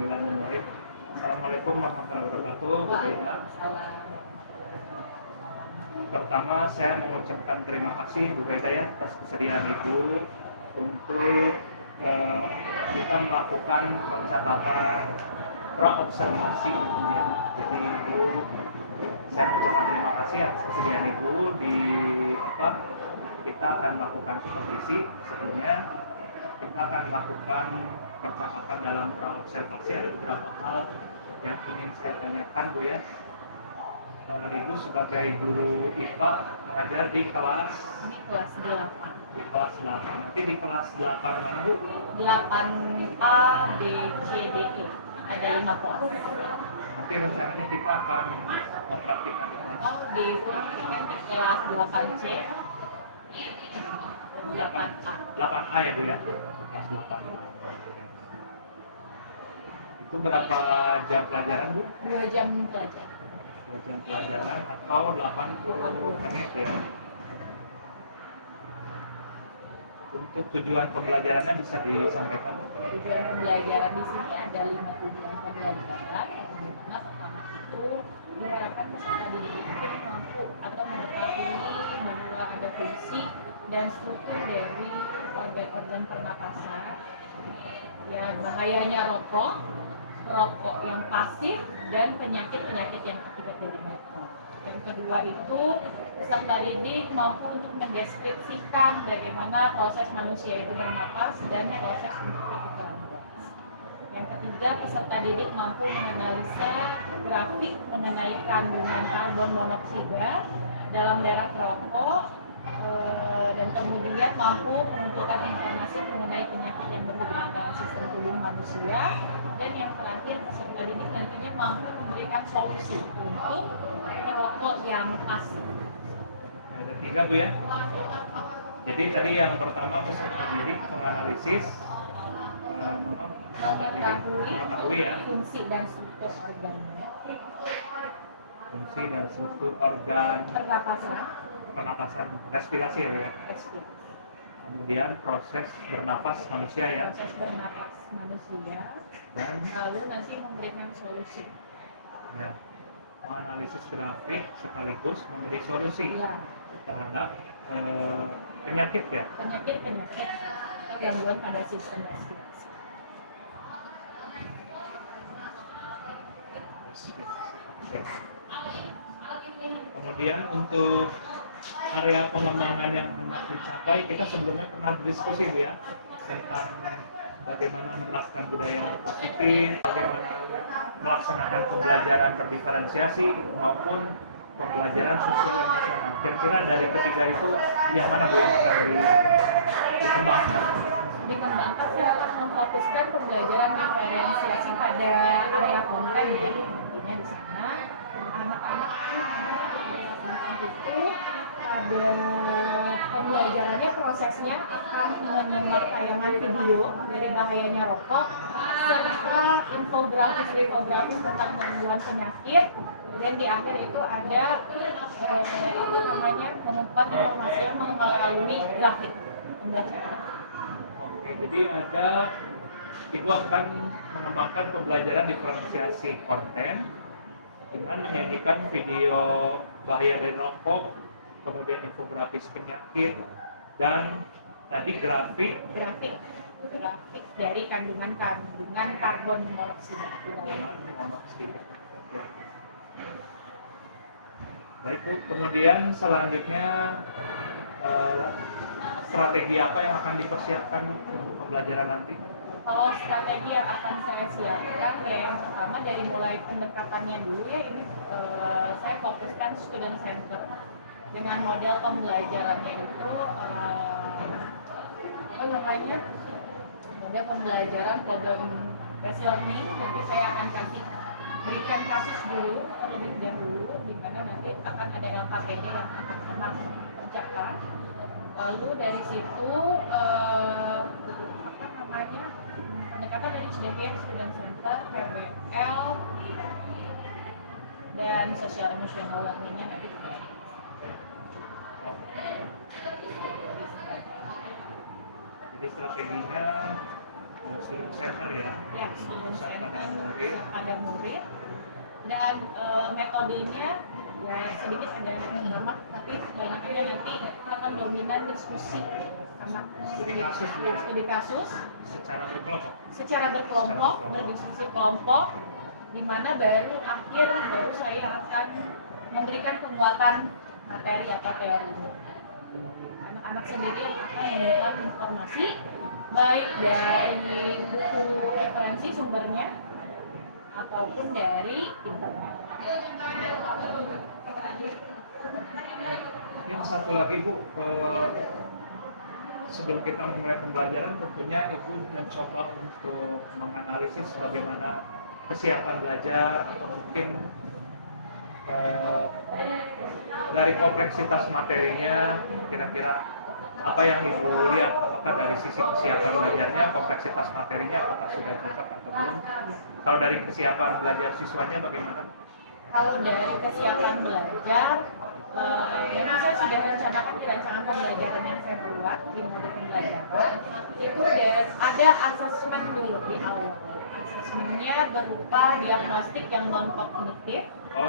Assalamualaikum warahmatullahi wabarakatuh. Waalaikumsalam. Pertama, saya mengucapkan terima kasih Bu Beda ya atas kesediaan Ibu untuk kita melakukan percakapan praobservasi. Jadi Ibu, saya mengucapkan terima kasih atas kesediaan Ibu di kita akan melakukan diskusi. Sebenarnya kita akan melakukan percakapan dalam praobservasi ada beberapa hal yang ingin saya tanyakan Bu ya. Ibu sebagai guru IPA mengajar di kelas Ini kelas 8. di kelas 8. Nanti di kelas 8 itu 8A, B, C, D, E. Ada 5 kelas. mungkin rencananya kita akan mempraktikkan Kalau D itu kan di kelas 8C dan 8A. 8A ya Bu ya. Kelas 8. Itu berapa jam pelajaran Bu? 2 jam pelajaran. 2 jam pelajaran atau 80 menit ya. Untuk tujuan pembelajarannya bisa disampaikan. Tujuan pembelajaran di sini ada 5 tujuan pembelajaran. Di mana pertama itu diharapkan peserta didik itu mampu atau mengetahui bahwa ada fungsi dan struktur dari organ-organ pernapasan. Ya, bahayanya rokok yang pasif dan penyakit-penyakit yang akibat dari rokok. Yang kedua itu peserta didik mampu untuk mendeskripsikan bagaimana proses manusia itu bernapas dan proses untuk melakukan. Yang ketiga, peserta didik mampu menganalisa grafik mengenai kandungan karbon monoksida dalam darah perokok dan kemudian mampu mengumpulkan informasi mengenai penyakit yang berhubungan dengan sistem tubuh manusia. Dan yang terakhir, peserta didik nantinya mampu memberikan solusi untuk rokok yang pasif. Ada 3 Bu ya. Jadi tadi yang pertama peserta didik menganalisis Mengetahui fungsi dan struktur organnya, fungsi dan struktur organ pernapasan, respirasi ya Bu ya. respirasi, Kemudian proses bernapas manusia ya, proses bernapas manusia, dan lalu nanti memberikan solusi. ya, menganalisis grafik sekaligus memberi solusi Ya, terhadap penyakit ya. penyakit-penyakit atau gangguan pada sistem respirasi. Kemudian untuk area pengembangan yang dicapai, kita sebelumnya pernah berdiskusi Bu ya tentang bagaimana melakukan budaya positif, bagaimana melaksanakan pembelajaran terdiferensiasi maupun pembelajaran sosial emosional. Kira-kira dari ketiga itu yang mana Bu yang akan dikembangkan? Dikembangkan, saya akan memfokuskan pembelajaran diferensiasi pada area konten. Jadi intinya di sana anak-anak itu ada pembelajarannya, prosesnya akan mendengar tayangan video dari bahayanya rokok serta infografis tentang penyembuhan penyakit, dan di akhir itu ada mengumpat informasi melalui grafik pembelajaran. Oke, jadi ada itu akan mengembangkan pembelajaran diferensiasi konten dengan menyajikan video bahaya dari rokok, kemudian infografis penyakit, dan tadi grafik dari kandungan karbon monoksida di dalam. Baik Bu, kemudian selanjutnya strategi apa yang akan dipersiapkan untuk pembelajaran nanti? Kalau strategi yang akan saya siapkan, ya yang pertama dari mulai pendekatannya dulu ya, ini saya fokuskan student center dengan model pembelajarannya itu model pembelajaran problem based learning. Nanti saya akan berikan kasus dulu terlebih dahulu, di mana nanti akan ada LKPD yang akan anak kerjakan. Lalu dari situ pendekatan dari CDP, Student Center, PBL, dan Social Emotional Learning-nya nanti. Jadi strateginya student center ya. Ya, student center ada murid dan metodenya ya sedikit ada yang ramah, tapi banyaknya nanti akan dominan diskusi karena studi kasus secara berkelompok, berdiskusi kelompok, di mana baru saya akan memberikan penguatan materi atau teori. Anak-anak sendiri yang akan menemukan informasi baik dari buku referensi sumbernya ataupun dari internet. Yang satu lagi Bu, sebelum kita mulai pembelajaran tentunya Ibu mencoba untuk menganalisis bagaimana kesiapan belajar atau mungkin dari kompleksitas materinya, kira-kira apa yang Ibu lihat, apakah dari sisi kesiapan belajarnya, kompleksitas materinya apakah sudah cocok atau belum? Kalau dari kesiapan belajar siswanya bagaimana? Kalau dari kesiapan belajar, memang saya sudah rencanakan di rancangan pembelajaran yang saya buat di modul pembelajaran itu ada asesmen dulu di awal. Asesmennya berupa diagnostik yang non kognitif. Oh,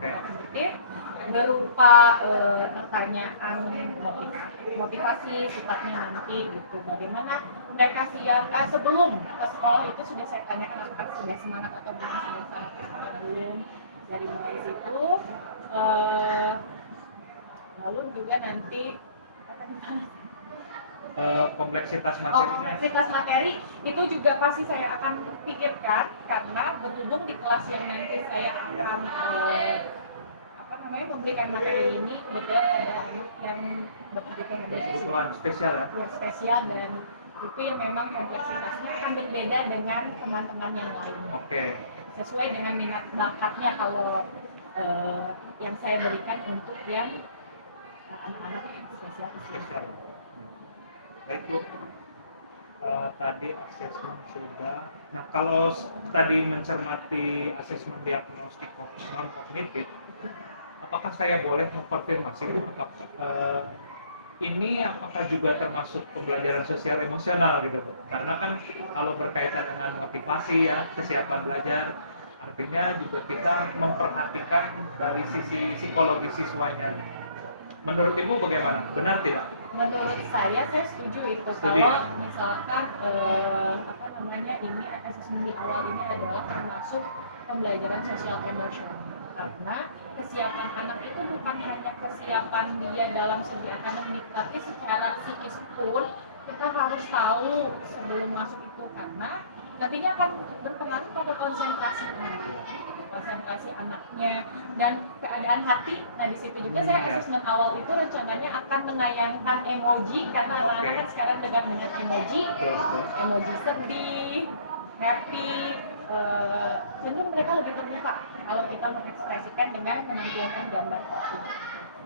Kognitif berupa pertanyaan motivasi sifatnya nanti gitu, bagaimana mereka siap sebelum ke sekolah itu sudah saya tanyakan sudah semangat atau belum dari mulai situ lalu juga nanti kompleksitas materi itu juga pasti saya akan pikirkan karena berhubung di kelas yang nanti saya akan memberikan materi ini kebetulan ada yang berkebutuhan spesial spesial dan itu yang memang kompleksitasnya akan berbeda dengan teman-teman yang lain. Sesuai dengan minat bakatnya kalau yang saya berikan untuk yang anak-anak spesial. Baik Bu, tadi asesmen sudah. Nah kalau tadi mencermati asesmen diagnostik non kognitif, apakah saya boleh mengkonfirmasi ini apakah juga termasuk pembelajaran sosial emosional gitu? Karena kan kalau berkaitan dengan motivasi ya, kesiapan belajar, artinya juga kita memperhatikan dari sisi psikologi siswanya. Menurut Ibu bagaimana? Benar tidak? Menurut saya setuju itu. Kalau misalkan ini asesmen di awal ini adalah termasuk pembelajaran sosial emosional. Karena kesiapan anak itu bukan hanya kesiapan dia dalam segi akademik, tapi secara psikis pun kita harus tahu sebelum masuk itu karena nantinya akan berpengaruh pada konsentrasi anaknya dan keadaan hati. Nah di situ juga saya asesmen awal itu rencananya akan menayangkan emoji karena anak-anak kan sekarang dengan emoji sedih, happy, cenderung mereka lebih terbuka kalau kita mengekspresikan dengan menampilkan gambar itu.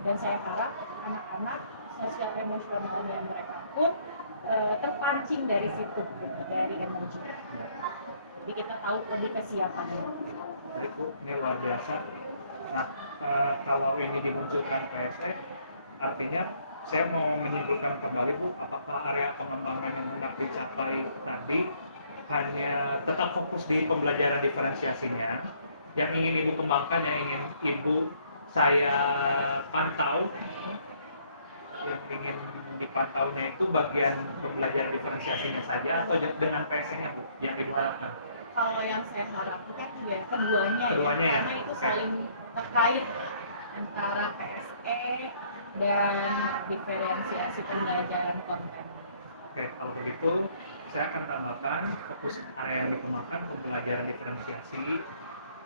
Dan saya harap anak-anak sosial emosionalnya mereka pun terpancing dari situ, gitu, dari emoji. Jadi kita tahu lebih kesiapannya. Ini luar biasa. Nah, kalau ini dimunculkan PSE, artinya saya mau menyimpulkan kembali Bu, apakah area pengembangan yang hendak dicapai tadi hanya tetap fokus di pembelajaran diferensiasinya, yang ingin Ibu kembangkan, yang ingin Ibu saya pantau, yang ingin dipantaunya itu bagian pembelajaran diferensiasinya saja atau dengan PSE-nya yang Ibu harapkan? Kalau yang saya harapkan ya keduanya ya, karena itu saling terkait antara PSE dan diferensiasi pembelajaran konten. Oke, kalau begitu saya akan tambahkan fokus area yang dikembangkan pembelajaran diferensiasi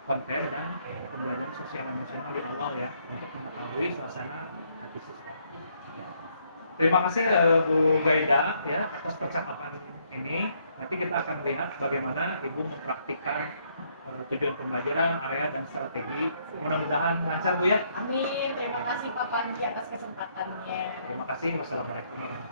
konten dan pembelajaran sosial emosional di awal ya untuk mengetahui suasana hati siswa. Terima kasih Bu Gaida ya atas percakapan ini. Nanti kita akan lihat bagaimana Ibu mempraktikkan tujuan pembelajaran, area dan strategi. Mudah-mudahan lancar Bu ya. Amin. Terima kasih Pak Panji atas kesempatannya. Terima kasih. Wassalamualaikum.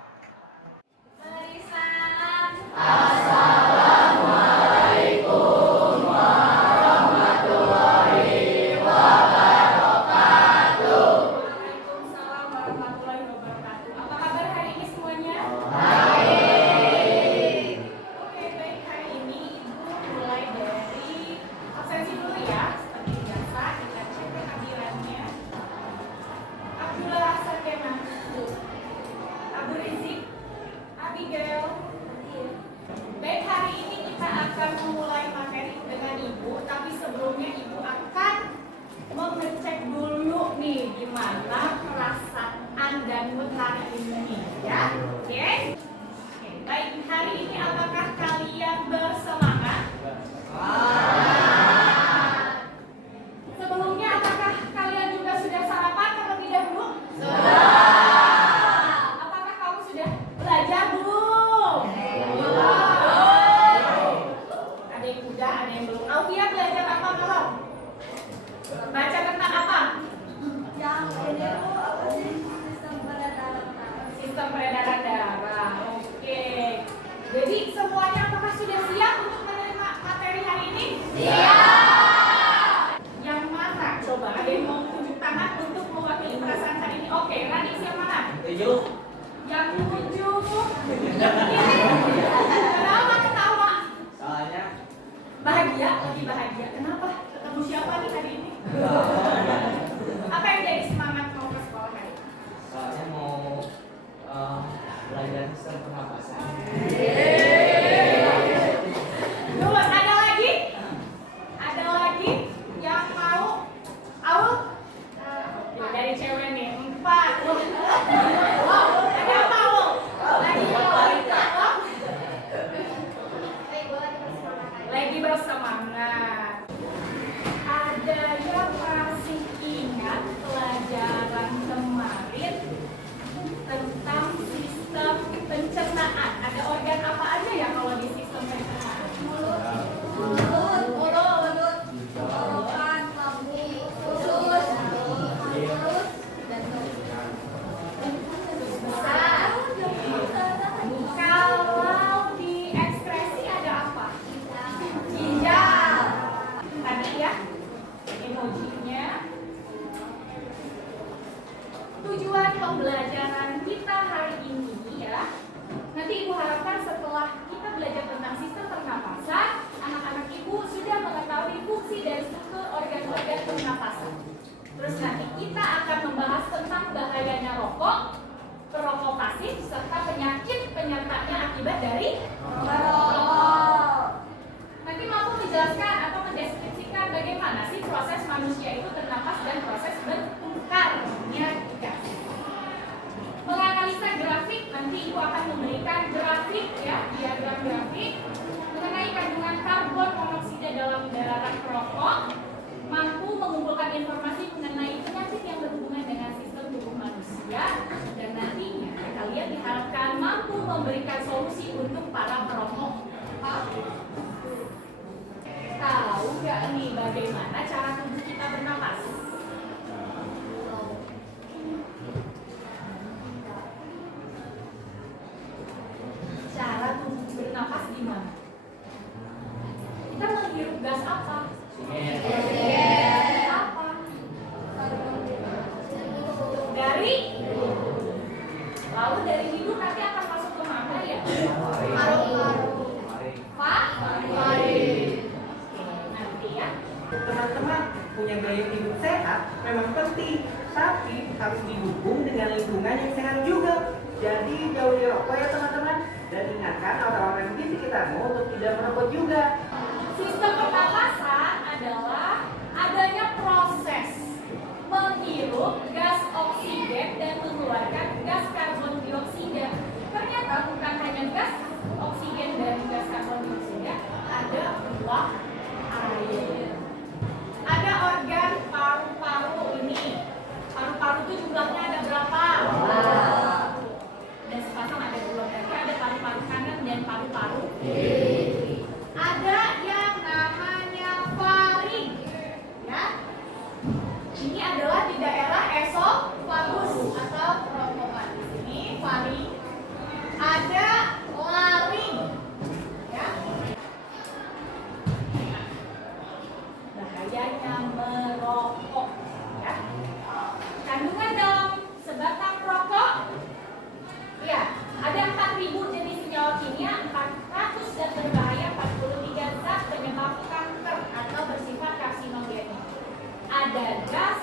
Assalamualaikum warahmatullahi wabarakatuh. Waalaikumsalam warahmatullahi wabarakatuh. Apa kabar hari ini semuanya? Baik. ngecek dulu nih gimana perasaan dan mood hari ini ya. Oke? Oke, baik, hari ini apakah kalian bersemangat? Sebelumnya apakah kalian juga sudah sarapan terlebih dahulu? Apakah kamu sudah belajar belum? Ada yang udah, ada yang belum. Alfia belajar apa belum? Baca tentang apa? Yang ini tuh apa sih, Sistem peredaran darah. Oke. Jadi semuanya apakah sudah siap untuk menerima materi hari ini? Siap. Yang mana? Coba ada yang mau tunjuk tangan untuk mewakili perasaan hari ini? Oke, Radis yang mana? Yang tujuh. Kenapa ketawa? Soalnya Bahagia, lebih bahagia. Kenapa? Ketemu siapa nih hari ini? Apa yang jadi semangat mau ke sekolah hari ini? soalnya mau belajar sistem pernapasan. Dulu ada lagi? Ada lagi yang mau? Aul? Ya, dari cewek nih, 4. Wow, ada apa Aul? Lagi lagi bersemangat. Ada yang masih ingat pelajaran kemarin tentang sistem pencernaan? Ada organ apa aja ya kalau di sistem pencernaan? mulut, tenggorokan, lambung, usus, jantung. Besar. Kalau di ekspresi ada apa? Ginjal. Tadi ya emojinya. Tujuan pembelajaran kita hari ini ya, nanti ibu harapkan setelah kita belajar tentang sistem pernapasan, anak-anak ibu sudah mengetahui fungsi dan struktur organ-organ pernapasan. Terus nanti kita akan membahas tentang bahayanya rokok, perokok pasif, serta penyakit penyertanya akibat dari merokok. Nanti mampu menjelaskan atau mendeskripsikan bagaimana sih proses manusia itu bernapas dan proses bertukarnya gas. Menganalisa grafik, nanti ibu akan memberikan grafik ya, diagram grafik mengenai kandungan karbon monoksida dalam udara perokok, mampu mengumpulkan informasi mengenai penyakit yang berhubungan dengan sistem tubuh manusia, dan nantinya kalian diharapkan mampu memberikan solusi untuk para perokok. Tahu nggak nih bagaimana cara tubuh kita bernapas? Cara tubuh bernapas gimana? Kita menghirup gas apa? Apa? Dari? Lalu dari hidung nanti akan masuk ke mana ya? Nanti ya. Teman-teman, punya gaya hidup sehat memang penting, tapi harus didukung dengan lingkungan yang sehat juga. Jadi jauhi rokok ya teman-teman, dan ingatkan orang-orang di sekitarmu untuk tidak merokok juga. Sistem pernapasan adalah adanya proses menghirup gas oksigen dan mengeluarkan gas karbon dioksida. Ternyata bukan hanya gas oksigen dan gas karbon dioksida, ada uap air. Ada organ paru-paru ini. Paru-paru itu jumlahnya ada berapa? Dan sepasang ada 2 berarti ada paru-paru kanan dan paru-paru kiri. Ada yang namanya faring, ya. Ini adalah di daerah esofagus atau kerongkongan. Di sini faring. Ada laring, ya. Bahayanya merokok, ya. Kandungan dalam sebatang rokok, ya, ada 4.000 jenis senyawa kimia, 400 zat berbahaya, 43 zat penyebab kanker atau bersifat karsinogenik. Ada gas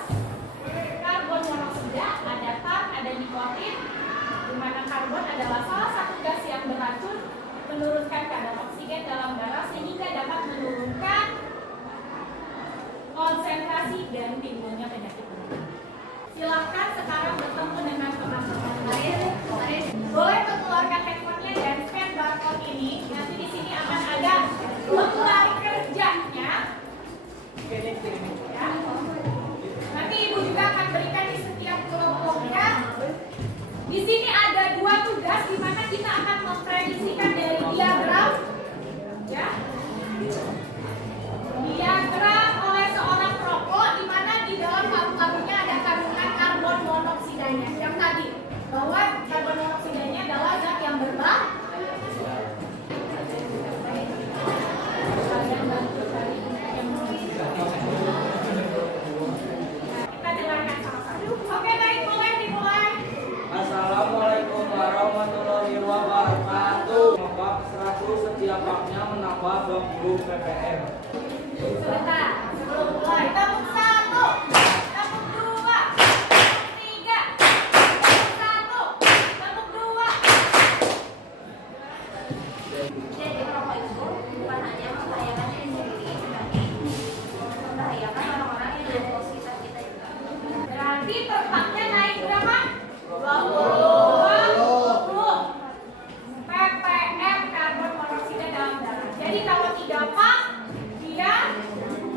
karbon monoksida, ada tar, ada nikotin, di mana karbon adalah salah satu gas yang beracun, menurunkan kadar oksigen dalam darah sehingga dapat menurunkan konsentrasi dan timbulnya penyakit menular. Silakan sekarang bertemu dengan teman-teman. Boleh mengeluarkan handphonenya dan scan barcode ini. Nanti di sini akan ada lembar kerjanya. Ya. Nanti Ibu juga akan berikan di setiap kelompoknya. Di sini ada 2 tugas di mana kita akan memprediksikan dari diagram, ya. Diagram oleh seorang perokok di mana di dalam paru-parunya ada kandungan karbon monoksidanya. Yang tadi bahwa karbon monoksidanya adalah zat yang berbahaya. Kita dengarkan sama-sama. Oke, baik, boleh dimulai. Assalamualaikum warahmatullahi wabarakatuh. Bab 100 setiap babnya menambah 20 ppm. Sebentar, sebelum mulai. Tepuk 1, tepuk 2, tepuk 3, tepuk 1, tepuk 2. Jadi merokok itu bukan hanya membahayakan diri sendiri, tetapi membahayakan orang-orang yang ada di sekitar kita juga. Berarti tempatnya naik berapa? 20 ppm karbon monoksida dalam darah. Jadi kalau 3 pak, dia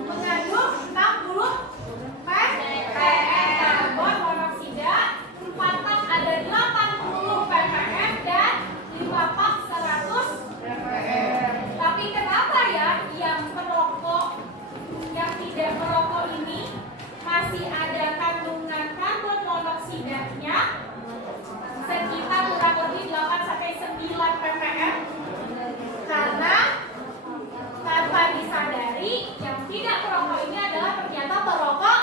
mengandung 60 ppm karbon monoksida. 4 pak ada 80 ppm dan 5 pak 100 ppm. Tapi kenapa ya yang merokok, yang tidak merokok ini masih ada kandungan karbon monoksidanya sekitar kurang lebih 8 sampai 9 ppm? Karena tanpa disadari yang tidak merokok ini adalah ternyata merokok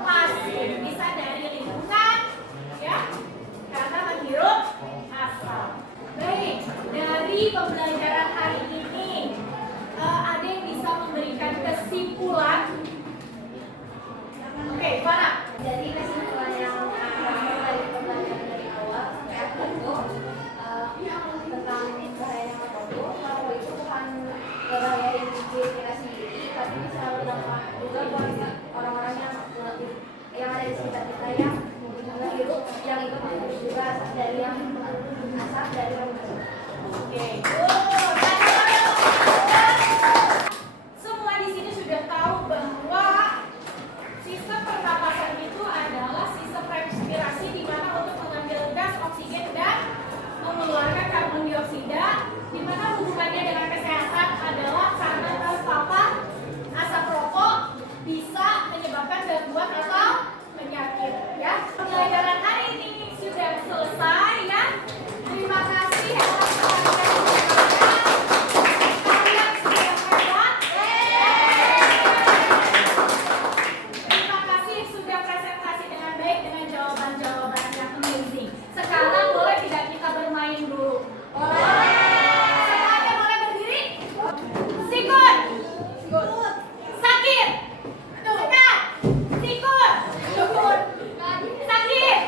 pasif. Bisa dari lingkungan, ya, karena menghirup asap. Baik, dari pembelajaran hari ini ada yang bisa memberikan kesimpulan? Oke, Farah. Jadi kesimpulan yang dari pembelajaran dari awal sampai akhir itu tentang bahayanya merokok. Merokok itu bukan ngebahayain diri kita sendiri, tapi bisa berdampak juga buat orang-orang yang ada di sekitar kita yang menghirup, yang ikut menghirup juga asap dari Oke. Semua di sini sudah tahu bahwa sistem pernapasan itu adalah sistem respirasi di mana untuk mengambil gas oksigen dan mengeluarkan karbon dioksida, di mana hubungannya dengan kesehatan adalah karena terpapar asap rokok bisa menyebabkan gangguan atau penyakit, ya. Pembelajaran hari ini sudah selesai, ya. Terima kasih atas perhatian kalian sudah hebat. Terima kasih sudah presentasi dengan baik dengan jawaban-jawaban yang amazing. Sekarang boleh tidak kita bermain dulu? Semuanya boleh berdiri? Sikut. Sakit. Sekat. Sikut. Sakit.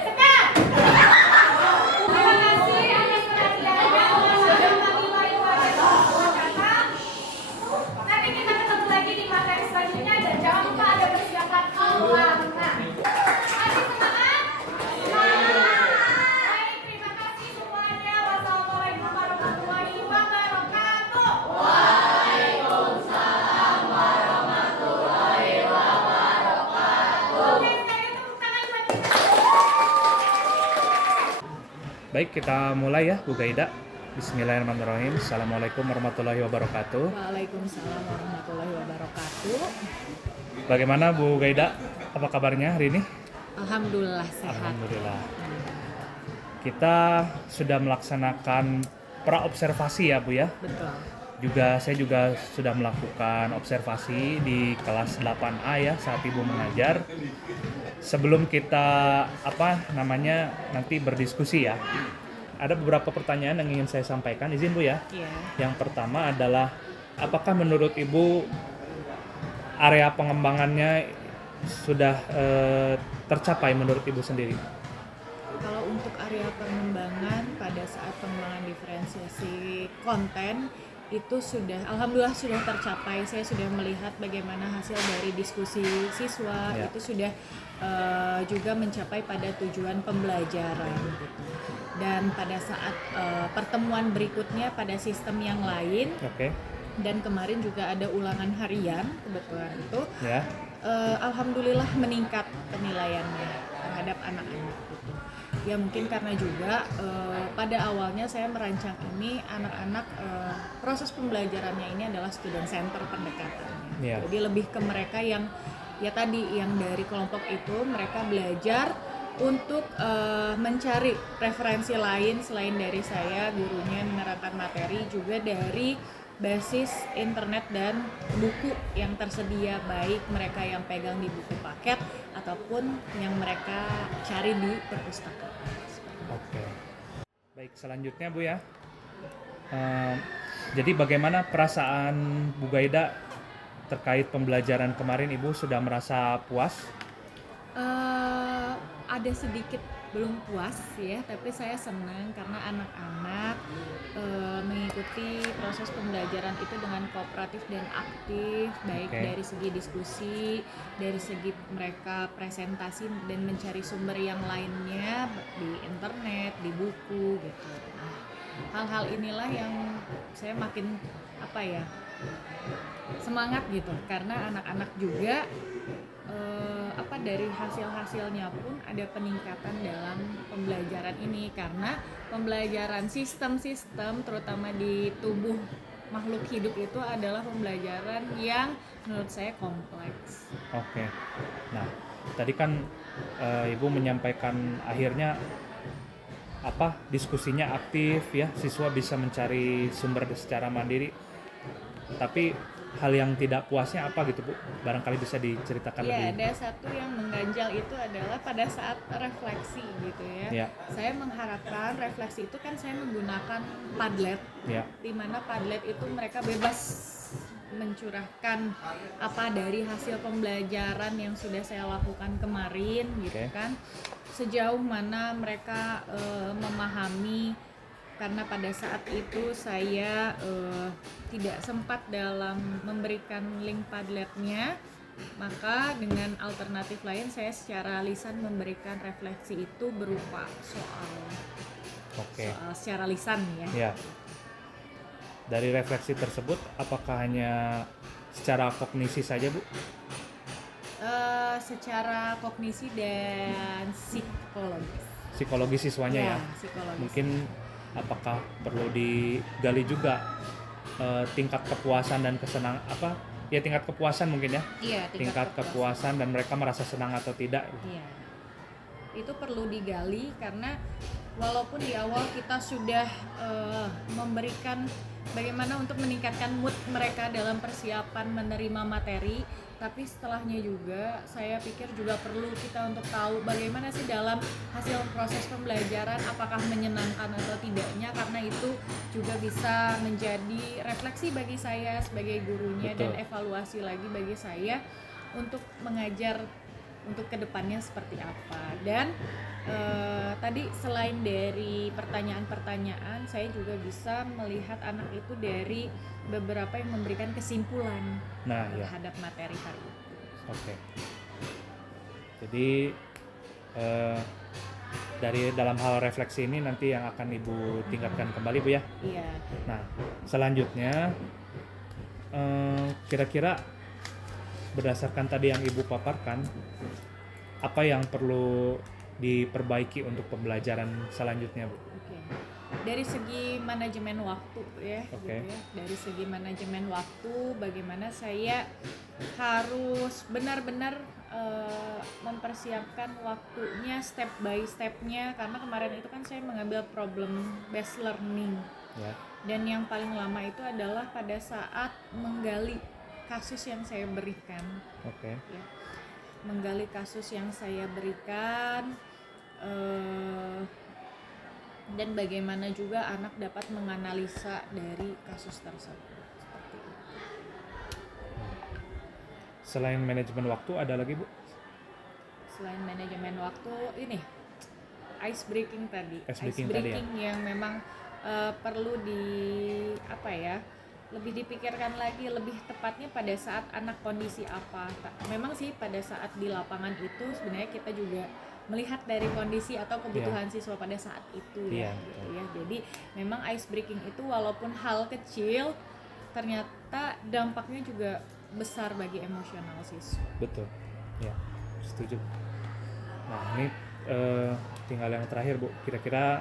Sekat. Terima kasih atas perhatiannya. Wassalamualaikum warahmatullahi wabarakatuh. Nanti kita ketemu lagi di materi selanjutnya dan jangan lupa ada persiapan alarmnya. Masih semangat? Baik, terima kasih semuanya. Wassalamualaikum warahmatullahi wabarakatuh. Oke, sekarang tepuk tangan buat kita. Baik, kita mulai ya Bu Gaida. Bismillahirrahmanirrahim. Assalamualaikum warahmatullahi wabarakatuh. Waalaikumsalam warahmatullahi wabarakatuh. Bagaimana Bu Gaida? Apa kabarnya hari ini? Alhamdulillah sehat. Alhamdulillah. Kita sudah melaksanakan praobservasi ya Bu ya. Betul. Saya juga sudah melakukan observasi di kelas 8A ya saat Ibu mengajar. Sebelum kita nanti berdiskusi ya. Ada beberapa pertanyaan yang ingin saya sampaikan. Izin Bu ya. Iya. Yang pertama adalah apakah menurut Ibu area pengembangannya sudah tercapai menurut Ibu sendiri? Kalau untuk area pengembangan pada saat pengembangan diferensiasi konten itu sudah alhamdulillah sudah tercapai. Saya sudah melihat bagaimana hasil dari diskusi siswa Ya. itu sudah juga mencapai pada tujuan pembelajaran gitu. Dan pada saat pertemuan berikutnya pada sistem yang lain Oke. dan kemarin juga ada ulangan harian kebetulan itu Ya. alhamdulillah meningkat penilaiannya terhadap anak-anak gitu. Ya mungkin karena juga pada awalnya saya merancang ini anak-anak proses pembelajarannya ini adalah student center pendekatannya. Ya. Jadi lebih ke mereka yang ya tadi yang dari kelompok itu mereka belajar untuk mencari referensi lain selain dari saya gurunya menerangkan materi juga dari basis internet dan buku yang tersedia baik mereka yang pegang di buku paket ataupun yang mereka cari di perpustakaan. Oke. Baik, selanjutnya Bu ya. Jadi bagaimana perasaan Bu Gaida terkait pembelajaran kemarin? Ibu sudah merasa puas? Ada sedikit belum puas ya, tapi saya senang karena anak-anak mengikuti proses pembelajaran itu dengan kooperatif dan aktif, baik Oke. dari segi diskusi, dari segi mereka presentasi dan mencari sumber yang lainnya di internet, di buku gitu. Nah, hal-hal inilah yang saya makin semangat gitu karena anak-anak juga dari hasil-hasilnya pun ada peningkatan dalam pembelajaran ini karena pembelajaran sistem-sistem terutama di tubuh makhluk hidup itu adalah pembelajaran yang menurut saya kompleks. Oke. Nah, tadi kan Ibu menyampaikan akhirnya diskusinya aktif ya, siswa bisa mencari sumber secara mandiri. Tapi hal yang tidak puasnya apa gitu Bu? Barangkali bisa diceritakan Ya, lebih. ada satu yang mengganjal itu adalah pada saat refleksi gitu ya. Ya. Saya mengharapkan refleksi itu kan saya menggunakan Padlet, Ya. di mana Padlet itu mereka bebas mencurahkan apa dari hasil pembelajaran yang sudah saya lakukan kemarin gitu Oke. kan. Sejauh mana mereka memahami karena pada saat itu saya tidak sempat dalam memberikan link Padletnya, maka dengan alternatif lain saya secara lisan memberikan refleksi itu berupa soal Oke. secara lisan ya. Ya. Dari refleksi tersebut apakah hanya secara kognisi saja Bu? Secara kognisi dan psikologis. Psikologi siswanya ya. Psikologis. Mungkin apakah perlu digali juga tingkat kepuasan dan tingkat kepuasan mungkin ya. Iya, Tingkat kepuasan dan mereka merasa senang atau tidak. Iya. Itu perlu digali karena walaupun di awal kita sudah memberikan bagaimana untuk meningkatkan mood mereka dalam persiapan menerima materi, tapi setelahnya juga saya pikir juga perlu kita untuk tahu bagaimana sih dalam hasil proses pembelajaran apakah menyenangkan atau tidaknya, karena itu juga bisa menjadi refleksi bagi saya sebagai gurunya. Betul. Dan evaluasi lagi bagi saya untuk mengajar untuk kedepannya seperti apa. Dan tadi selain dari pertanyaan-pertanyaan, saya juga bisa melihat anak itu dari beberapa yang memberikan kesimpulan Nah, ya. terhadap materi hari itu. Oke. Jadi dari dalam hal refleksi ini nanti yang akan Ibu tingkatkan kembali Bu ya. Iya. Nah, selanjutnya kira-kira berdasarkan tadi yang Ibu paparkan, apa yang perlu diperbaiki untuk pembelajaran selanjutnya Bu? Oke. Dari segi manajemen waktu ya, Oke. gitu ya. Dari segi manajemen waktu, bagaimana saya harus benar-benar mempersiapkan waktunya step by stepnya, karena kemarin itu kan saya mengambil problem based learning. Ya. Dan yang paling lama itu adalah pada saat menggali kasus yang saya berikan. Oke. Ya. Menggali kasus yang saya berikan, dan bagaimana juga anak dapat menganalisa dari kasus tersebut. Seperti itu. Selain manajemen waktu ada lagi Bu? Selain manajemen waktu, ini ice breaking tadi. Ice breaking tadi ya. yang memang perlu lebih dipikirkan lagi, lebih tepatnya pada saat anak kondisi apa. Memang sih pada saat di lapangan itu sebenarnya kita juga melihat dari kondisi atau kebutuhan siswa pada saat itu ya, gitu ya. Jadi memang ice breaking itu walaupun hal kecil, ternyata dampaknya juga besar bagi emosional siswa. Betul, ya, setuju. Nah ini tinggal yang terakhir Bu, kira-kira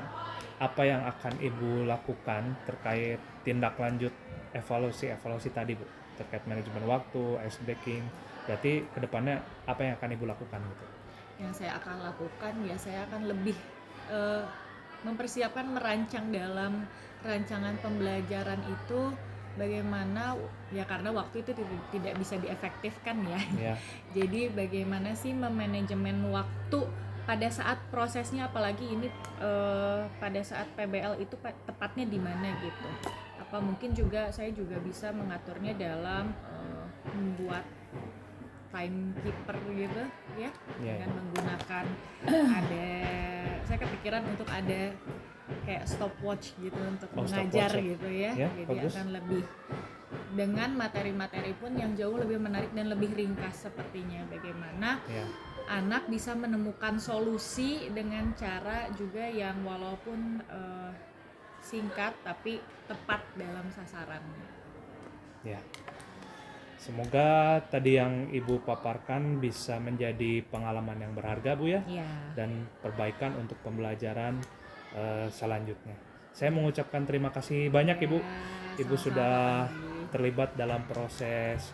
apa yang akan Ibu lakukan terkait tindak lanjut evaluasi tadi Bu, terkait manajemen waktu, ice breaking, berarti kedepannya apa yang akan Ibu lakukan gitu? Yang saya akan lakukan ya saya akan lebih mempersiapkan, merancang dalam rancangan pembelajaran itu bagaimana ya, karena waktu itu tidak bisa diefektifkan ya. Jadi bagaimana sih memanajemen waktu pada saat prosesnya, apalagi ini pada saat PBL itu tepatnya di mana gitu. Apa mungkin juga saya juga bisa mengaturnya dalam membuat timekeeper gitu ya, dengan menggunakan saya kepikiran untuk ada kayak stopwatch gitu untuk mengajar gitu ya. Jadi bagus. Akan lebih dengan materi-materi pun yang jauh lebih menarik dan lebih ringkas sepertinya, bagaimana anak bisa menemukan solusi dengan cara juga yang walaupun singkat tapi tepat dalam sasarannya. Ya. Semoga tadi yang Ibu paparkan bisa menjadi pengalaman yang berharga Bu ya. Dan perbaikan untuk pembelajaran selanjutnya. Saya mengucapkan terima kasih banyak Ibu. Ibu sudah terlibat dalam proses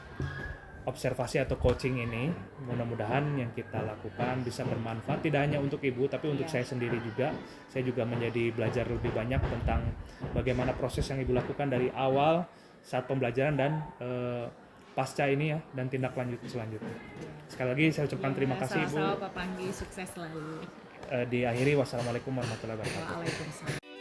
observasi atau coaching ini. Mudah-mudahan yang kita lakukan bisa bermanfaat tidak hanya untuk Ibu tapi untuk saya sendiri juga. Saya juga menjadi belajar lebih banyak tentang bagaimana proses yang Ibu lakukan dari awal saat pembelajaran dan pasca ini ya, dan tindak lanjut selanjutnya. Sekali lagi saya ucapkan terima kasih Ibu. Sama-sama Pak Panggi, sukses selalu. Diakhiri, wassalamualaikum warahmatullahi wabarakatuh. Waalaikumsalam.